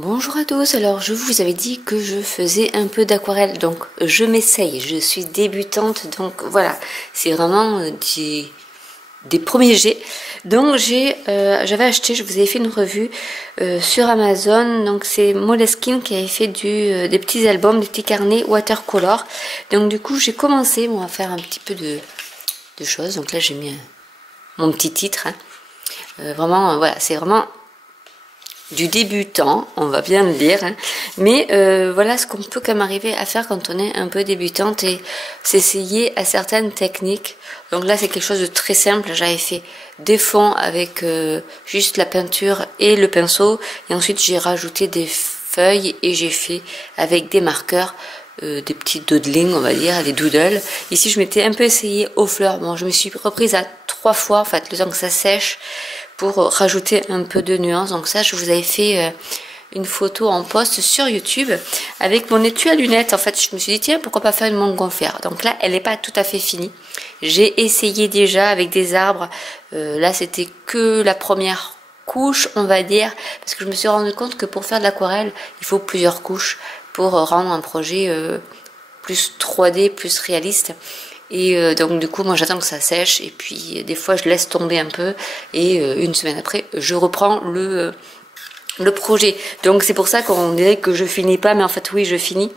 Bonjour à tous, alors je vous avais dit que je faisais un peu d'aquarelle, donc je m'essaye, je suis débutante, donc voilà, c'est vraiment des premiers jets. Donc j'avais acheté, je vous avais fait une revue sur Amazon, donc c'est Moleskine qui avait fait des petits albums, des petits carnets watercolor. Donc du coup j'ai commencé moi, à faire un petit peu de choses, donc là j'ai mis mon petit titre, hein. Vraiment, voilà, c'est vraiment du débutant, on va bien le dire, hein. Mais voilà ce qu'on peut quand même arriver à faire quand on est un peu débutante et s'essayer à certaines techniques. Donc là c'est quelque chose de très simple, j'avais fait des fonds avec juste la peinture et le pinceau et ensuite j'ai rajouté des feuilles et j'ai fait avec des marqueurs des petits doodling, on va dire, des doodles. Ici je m'étais un peu essayé aux fleurs, bon je me suis reprise à 3 fois en fait le temps que ça sèche pour rajouter un peu de nuance. Donc ça, je vous avais fait une photo en post sur YouTube avec mon étui à lunettes. En fait, je me suis dit, tiens, pourquoi pas faire une montgolfière. Donc là, elle n'est pas tout à fait finie. J'ai essayé déjà avec des arbres. Là, c'était que la première couche, on va dire, parce que je me suis rendu compte que pour faire de l'aquarelle, il faut plusieurs couches pour rendre un projet plus 3D, plus réaliste. Et donc du coup moi j'attends que ça sèche et puis des fois je laisse tomber un peu et une semaine après je reprends le projet. Donc c'est pour ça qu'on dirait que je finis pas, mais en fait oui je finis.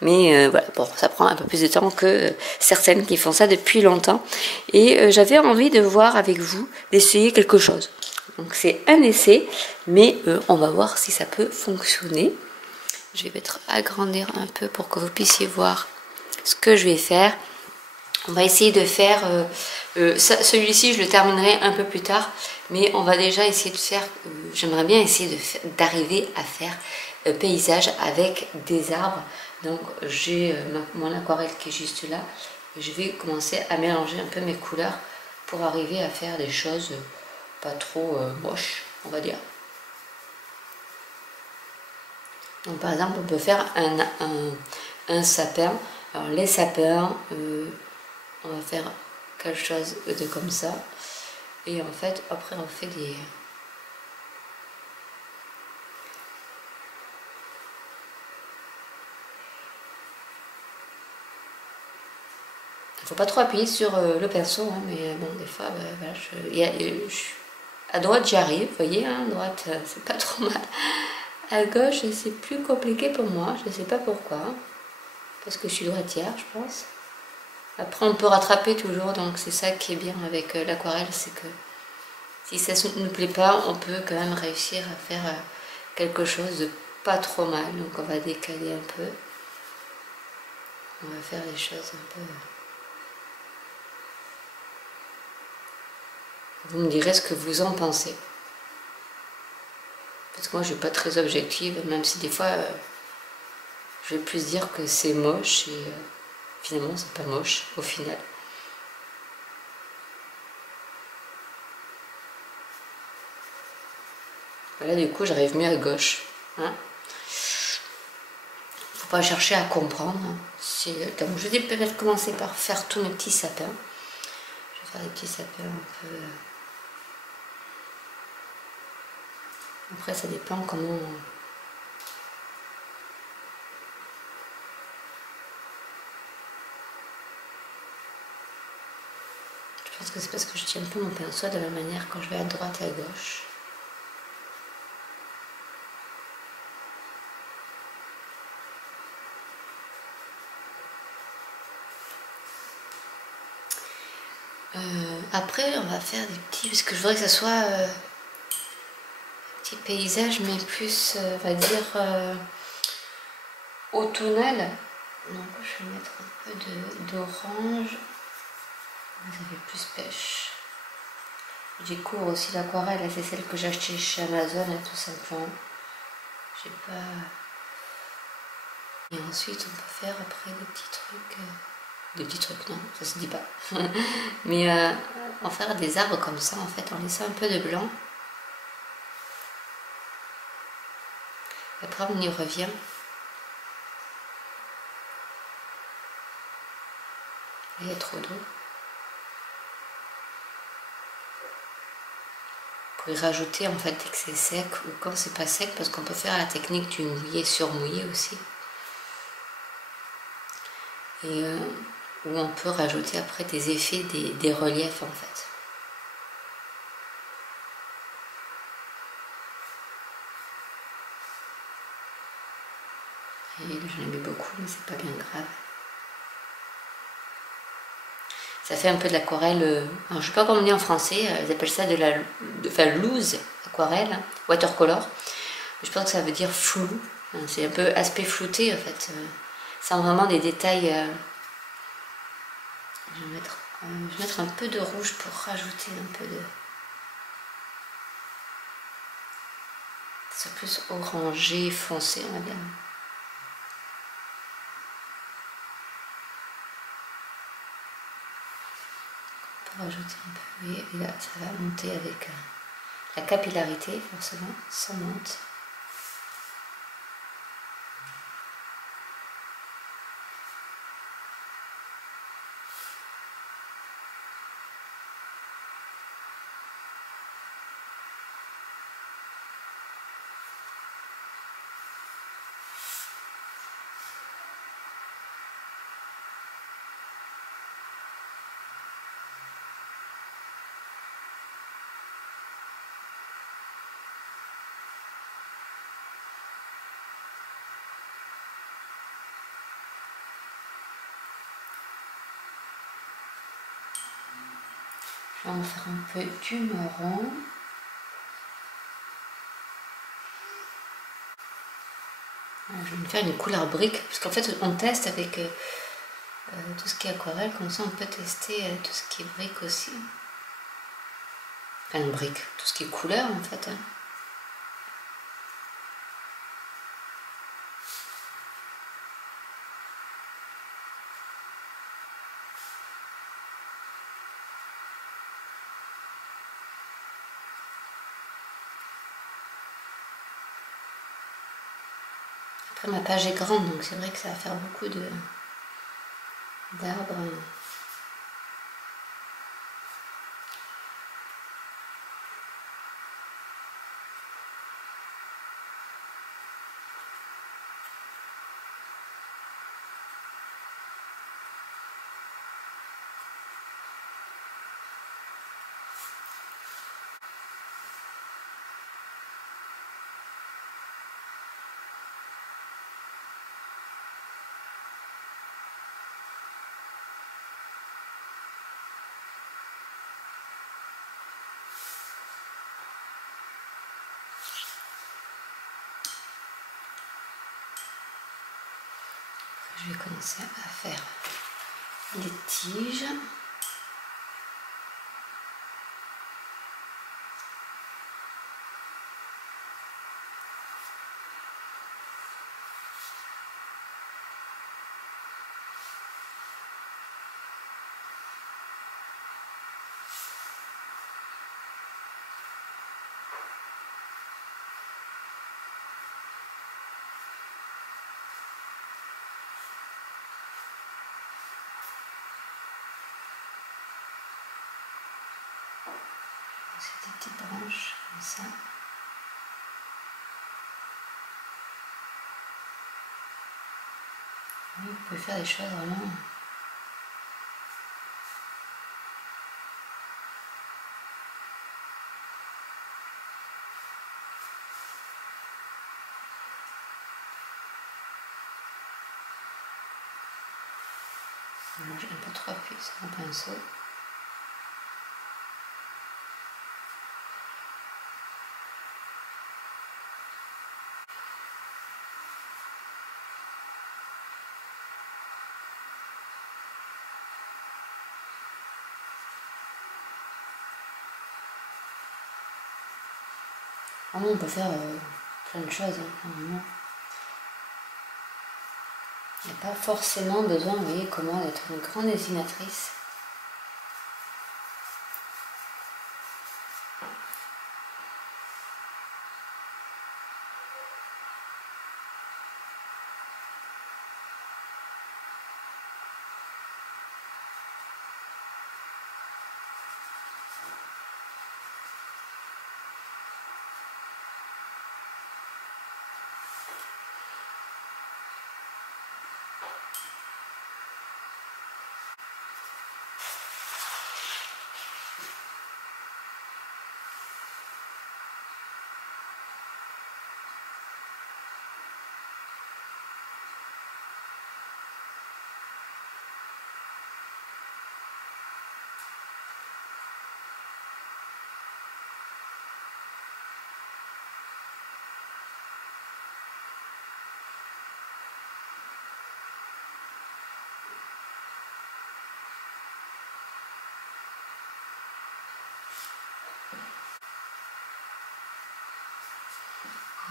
Mais voilà, bon, ça prend un peu plus de temps que certaines qui font ça depuis longtemps. Et j'avais envie de voir avec vous, d'essayer quelque chose. Donc c'est un essai, mais on va voir si ça peut fonctionner. Je vais peut-être agrandir un peu pour que vous puissiez voir ce que je vais faire. On va essayer de faire, celui-ci je le terminerai un peu plus tard, mais on va déjà essayer de faire, j'aimerais bien essayer d'arriver à faire paysage avec des arbres. Donc j'ai mon aquarelle qui est juste là, et je vais commencer à mélanger un peu mes couleurs pour arriver à faire des choses pas trop moches, on va dire. Donc par exemple on peut faire un sapin. Alors les sapins, on va faire quelque chose de comme ça et en fait après on fait des il faut pas trop appuyer sur le pinceau, hein, mais bon des fois voilà, à droite j'y arrive, vous voyez, hein, à droite c'est pas trop mal, à gauche c'est plus compliqué pour moi, je sais pas pourquoi, parce que je suis droitière je pense. Après on peut rattraper toujours, donc c'est ça qui est bien avec l'aquarelle, c'est que si ça ne nous plaît pas, on peut quand même réussir à faire quelque chose de pas trop mal. Donc on va décaler un peu. On va faire les choses un peu... Vous me direz ce que vous en pensez. Parce que moi je ne suis pas très objective, même si des fois je vais plus dire que c'est moche et finalement c'est pas moche au final. Voilà, du coup j'arrive mieux à gauche. Hein, faut pas chercher à comprendre. Donc je vais peut-être commencer par faire tous mes petits sapins. Je vais faire des petits sapins un peu... Après ça dépend comment... Je pense que c'est parce que je tiens un peu mon pinceau de la manière quand je vais à droite et à gauche. Après, on va faire des petits, parce que je voudrais que ça soit petit paysage, mais plus, on va dire, automnal. Donc, je vais mettre un peu d'orange. Vous avez plus pêche. J'ai cours aussi l'aquarelle, c'est celle que j'ai achetée chez Amazon, tout simplement. J'ai pas... Et ensuite, on peut faire après des petits trucs... Des petits trucs, non, ça se dit pas. Mais en faire des arbres comme ça, en fait, en laissant un peu de blanc. Après, on y revient. Il y a trop d'eau. pouvez rajouter en fait dès que c'est sec ou quand c'est pas sec, parce qu'on peut faire la technique du mouillé sur mouillé aussi. Et où on peut rajouter après des effets, des reliefs en fait. Et j'en ai mis beaucoup, mais c'est pas bien grave. Ça fait un peu de l'aquarelle, alors je sais pas comment on dit en français, ils appellent ça enfin loose aquarelle, hein, watercolor. Je pense que ça veut dire flou, c'est un peu aspect flouté en fait, sans vraiment des détails. Je vais mettre un peu de rouge pour rajouter un peu de... C'est plus orangé, foncé on va dire. On peut rajouter un peu, oui, et là ça va monter avec la capillarité forcément, ça monte. Je vais en faire un peu du marron. Je vais me faire une couleur brique, parce qu'en fait on teste avec tout ce qui est aquarelle, comme ça on peut tester tout ce qui est brique aussi. Enfin brique, tout ce qui est couleur en fait. Hein. Après ma page est grande, donc c'est vrai que ça va faire beaucoup d'arbres. Je vais commencer à faire les tiges. C'est des petites branches comme ça. Oui, vous pouvez faire des choses vraiment. J'ai un peu trop appuyé sur mon pinceau. Vraiment, on peut faire plein de choses. Hein, vraiment. Il n'y a pas forcément besoin, vous voyez, comment d'être une grande dessinatrice.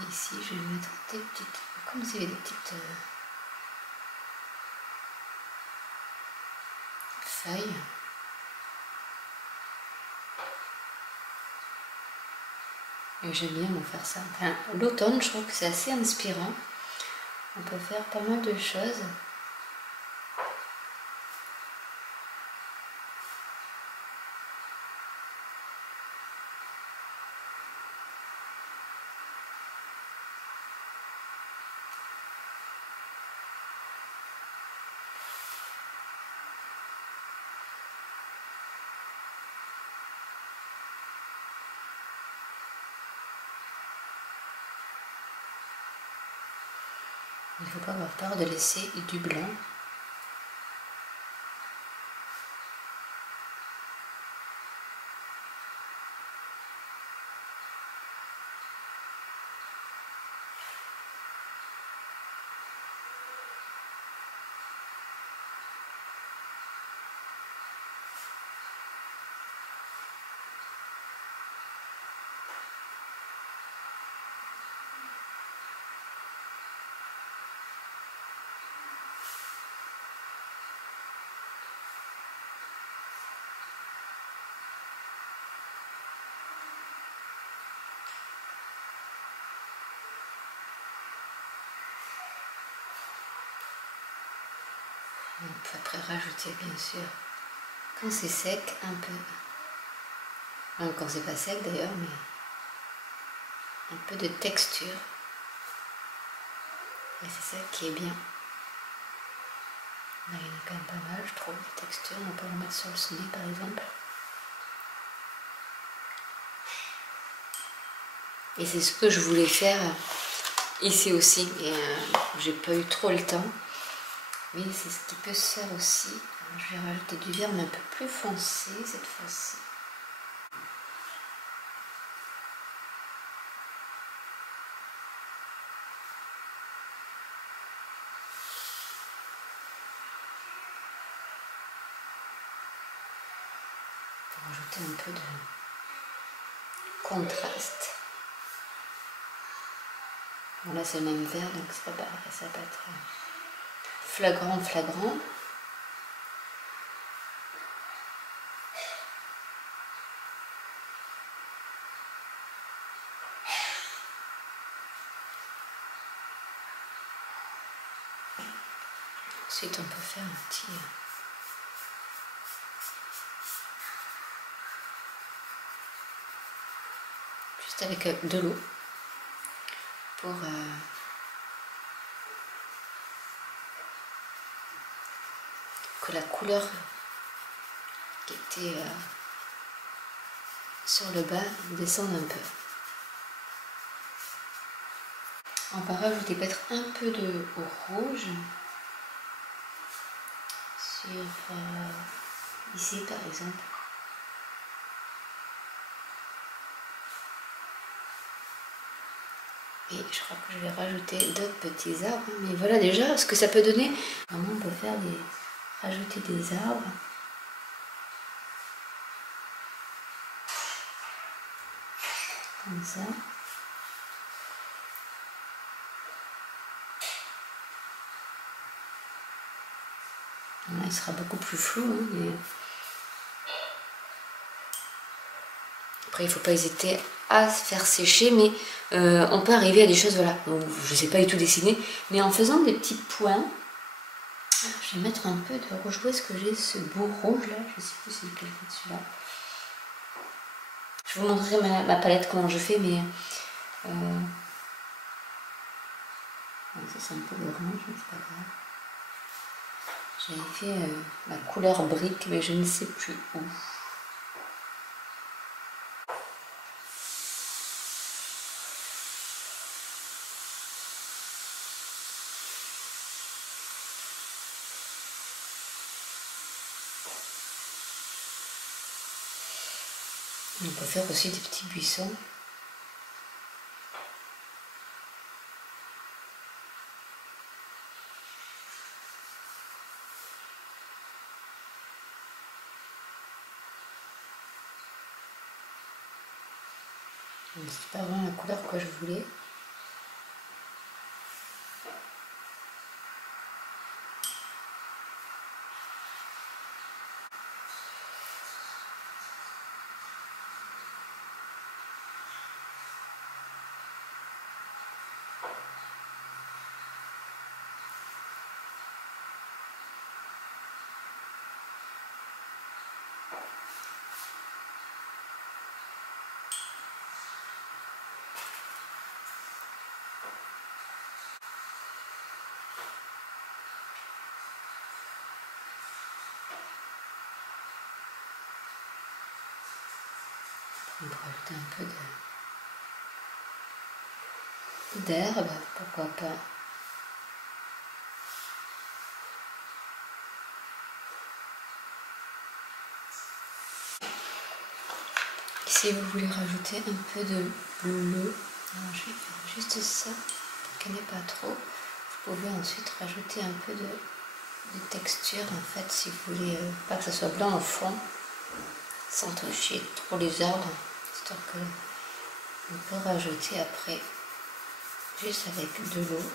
Ici, je vais mettre des petites, comme s'il y avait des petites feuilles. Et j'aime bien me faire ça. Enfin, l'automne, je trouve que c'est assez inspirant. On peut faire pas mal de choses. Il ne faut pas avoir peur de laisser du blanc. On peut après rajouter, bien sûr, quand c'est sec, un peu. Même quand c'est pas sec d'ailleurs, mais un peu de texture. Et c'est ça qui est bien. Là, il y en a quand même pas mal, je trouve, de texture. On peut le mettre sur le sommet, par exemple. Et c'est ce que je voulais faire ici aussi. Et j'ai pas eu trop le temps. Mais c'est ce qui peut se faire aussi. Alors, je vais rajouter du vert, mais un peu plus foncé cette fois-ci. Pour rajouter un peu de contraste. Bon, là c'est le même vert, donc c'est pas pareil, ça va pas être flagrant, flagrant. Ensuite, on peut faire un petit... juste avec de l'eau pour que la couleur qui était sur le bas descende un peu. On va rajouter peut-être un peu de rouge sur ici par exemple. Et je crois que je vais rajouter d'autres petits arbres. Mais voilà déjà ce que ça peut donner. Vraiment, on peut faire rajouter des arbres. Comme ça. Là, il sera beaucoup plus flou. Hein, mais... Après, il ne faut pas hésiter à se faire sécher, mais on peut arriver à des choses, voilà. Bon, je ne sais pas du tout dessiner, mais en faisant des petits points, je vais mettre un peu de rouge. Où est-ce que j'ai ce beau rouge là? Je ne sais plus si c'est celui-là. Je vous montrerai ma palette, comment je fais, mais Ça c'est un peu orange, mais c'est pas grave. J'avais fait la couleur brique, mais je ne sais plus où. On peut faire aussi des petits buissons. C'est pas vraiment la couleur que je voulais. On peut rajouter un peu d'herbe, pourquoi pas. Si vous voulez rajouter un peu de bleu, alors je vais faire juste ça pour qu'elle n'ait pas trop. Vous pouvez ensuite rajouter un peu de texture en fait si vous voulez pas que ça soit blanc au fond, sans toucher trop les arbres, histoire que on peut rajouter après juste avec de l'eau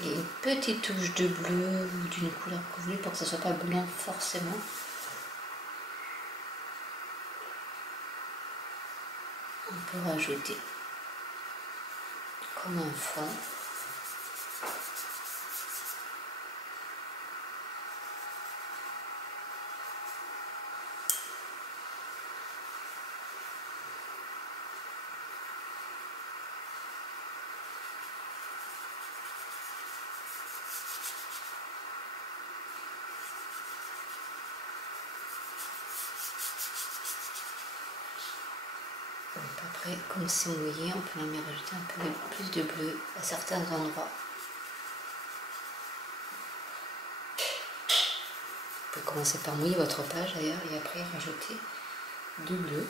et une petite touche de bleu ou d'une couleur que vous voulez pour que ça soit pas blanc forcément. On peut rajouter comme un fond. Après, comme c'est mouillé, on peut même y rajouter un peu plus de bleu à certains endroits. Vous pouvez commencer par mouiller votre page d'ailleurs et après rajouter du bleu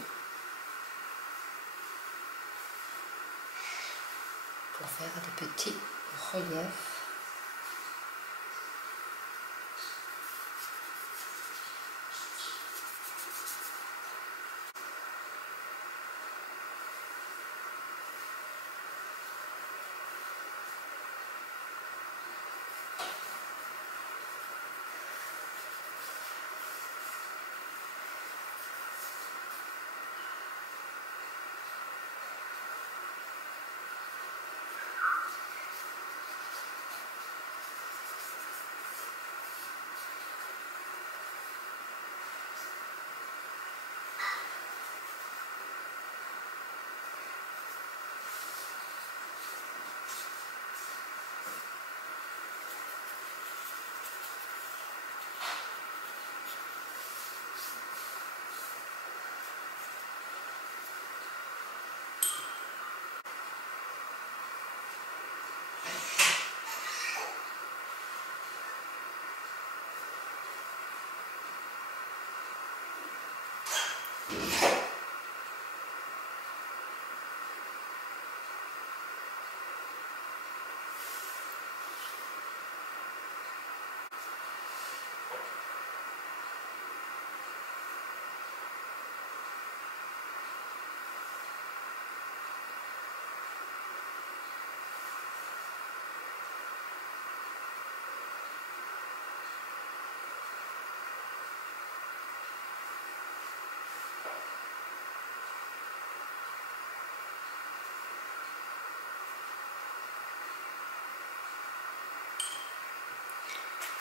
pour faire des petits reliefs.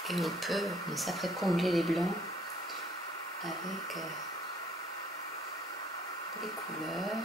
Et on peut commencer après combler les blancs avec des couleurs.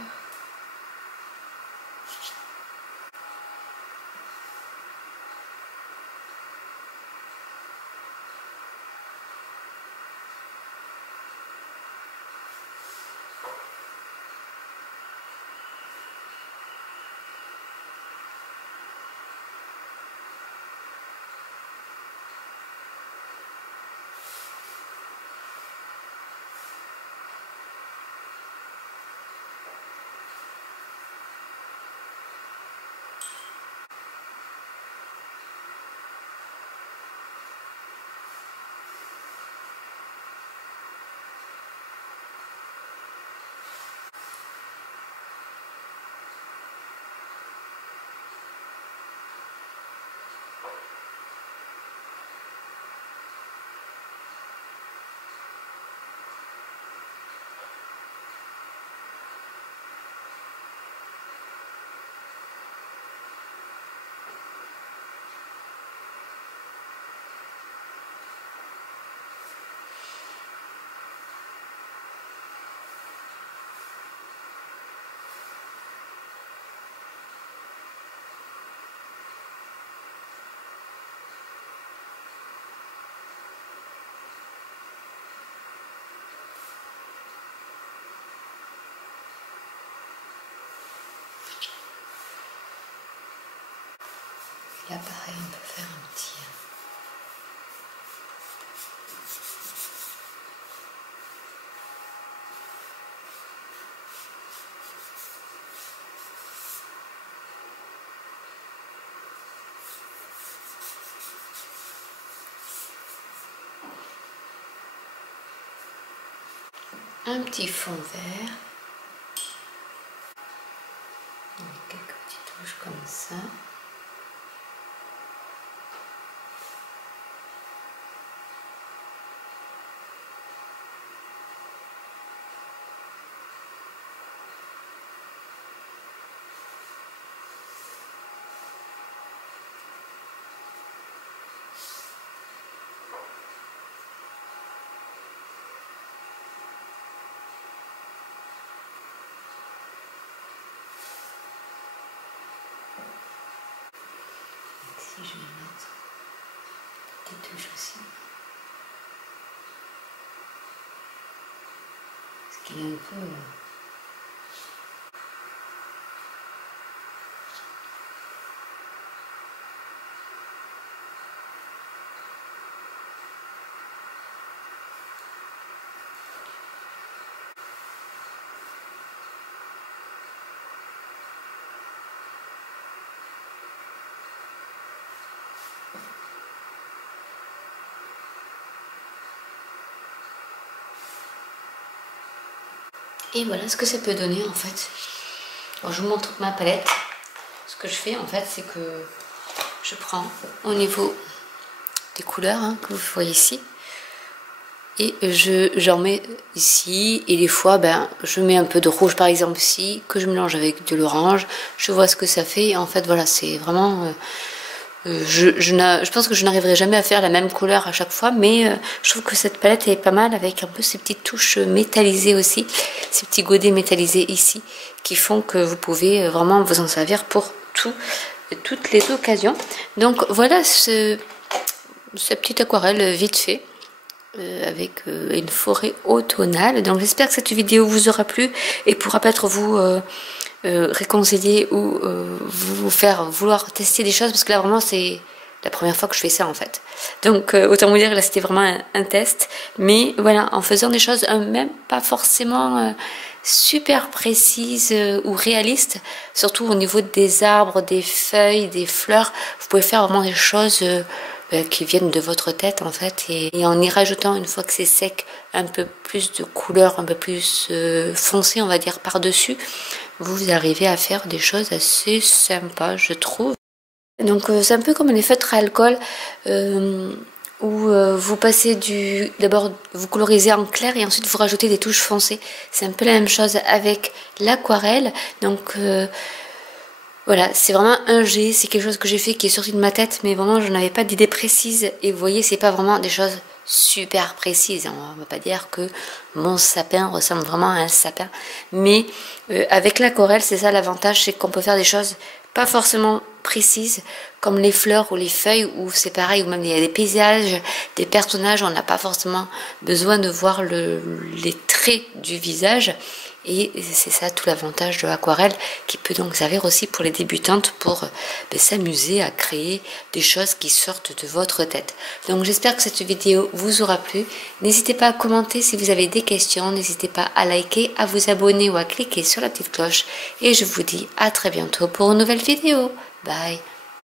Là pareil, on peut faire un petit... un petit fond vert. Quelques petites touches comme ça. Ici, je vais mettre des touches aussi. Parce qu'il est un peu... Et voilà ce que ça peut donner en fait. Alors, je vous montre ma palette. Ce que je fais en fait, c'est que je prends au niveau des couleurs hein, que vous voyez ici. Et j'en mets ici. Et des fois, ben, je mets un peu de rouge par exemple ici, que je mélange avec de l'orange. Je vois ce que ça fait. Et en fait, voilà, c'est vraiment... je pense que je n'arriverai jamais à faire la même couleur à chaque fois, mais je trouve que cette palette est pas mal avec un peu ces petites touches métallisées aussi, ces petits godets métallisés ici, qui font que vous pouvez vraiment vous en servir pour toutes les occasions. Donc voilà cette petite aquarelle vite fait. Avec une forêt automnale. Donc j'espère que cette vidéo vous aura plu et pourra peut-être vous réconcilier ou vous faire vouloir tester des choses, parce que là vraiment c'est la première fois que je fais ça en fait. Donc autant vous dire, là c'était vraiment un test, mais voilà, en faisant des choses même pas forcément super précises ou réalistes, surtout au niveau des arbres, des feuilles, des fleurs, vous pouvez faire vraiment des choses qui viennent de votre tête en fait, et en y rajoutant, une fois que c'est sec, un peu plus de couleur, un peu plus foncé on va dire par dessus, vous arrivez à faire des choses assez sympas je trouve. Donc c'est un peu comme les feutres à alcool où vous passez d'abord vous colorisez en clair et ensuite vous rajoutez des touches foncées. C'est un peu la même chose avec l'aquarelle. Donc voilà, c'est vraiment un jet, c'est quelque chose que j'ai fait qui est sorti de ma tête, mais vraiment je n'avais pas d'idée précise. Et vous voyez, c'est pas vraiment des choses super précises. On va pas dire que mon sapin ressemble vraiment à un sapin, mais avec l'aquarelle, c'est ça l'avantage, c'est qu'on peut faire des choses pas forcément précises, comme les fleurs ou les feuilles, où c'est pareil, ou même il y a des paysages, des personnages, on n'a pas forcément besoin de voir les traits du visage. Et c'est ça tout l'avantage de l'aquarelle, qui peut donc servir aussi pour les débutantes pour s'amuser à créer des choses qui sortent de votre tête. Donc j'espère que cette vidéo vous aura plu. N'hésitez pas à commenter si vous avez des questions, n'hésitez pas à liker, à vous abonner ou à cliquer sur la petite cloche. Et je vous dis à très bientôt pour une nouvelle vidéo. Bye!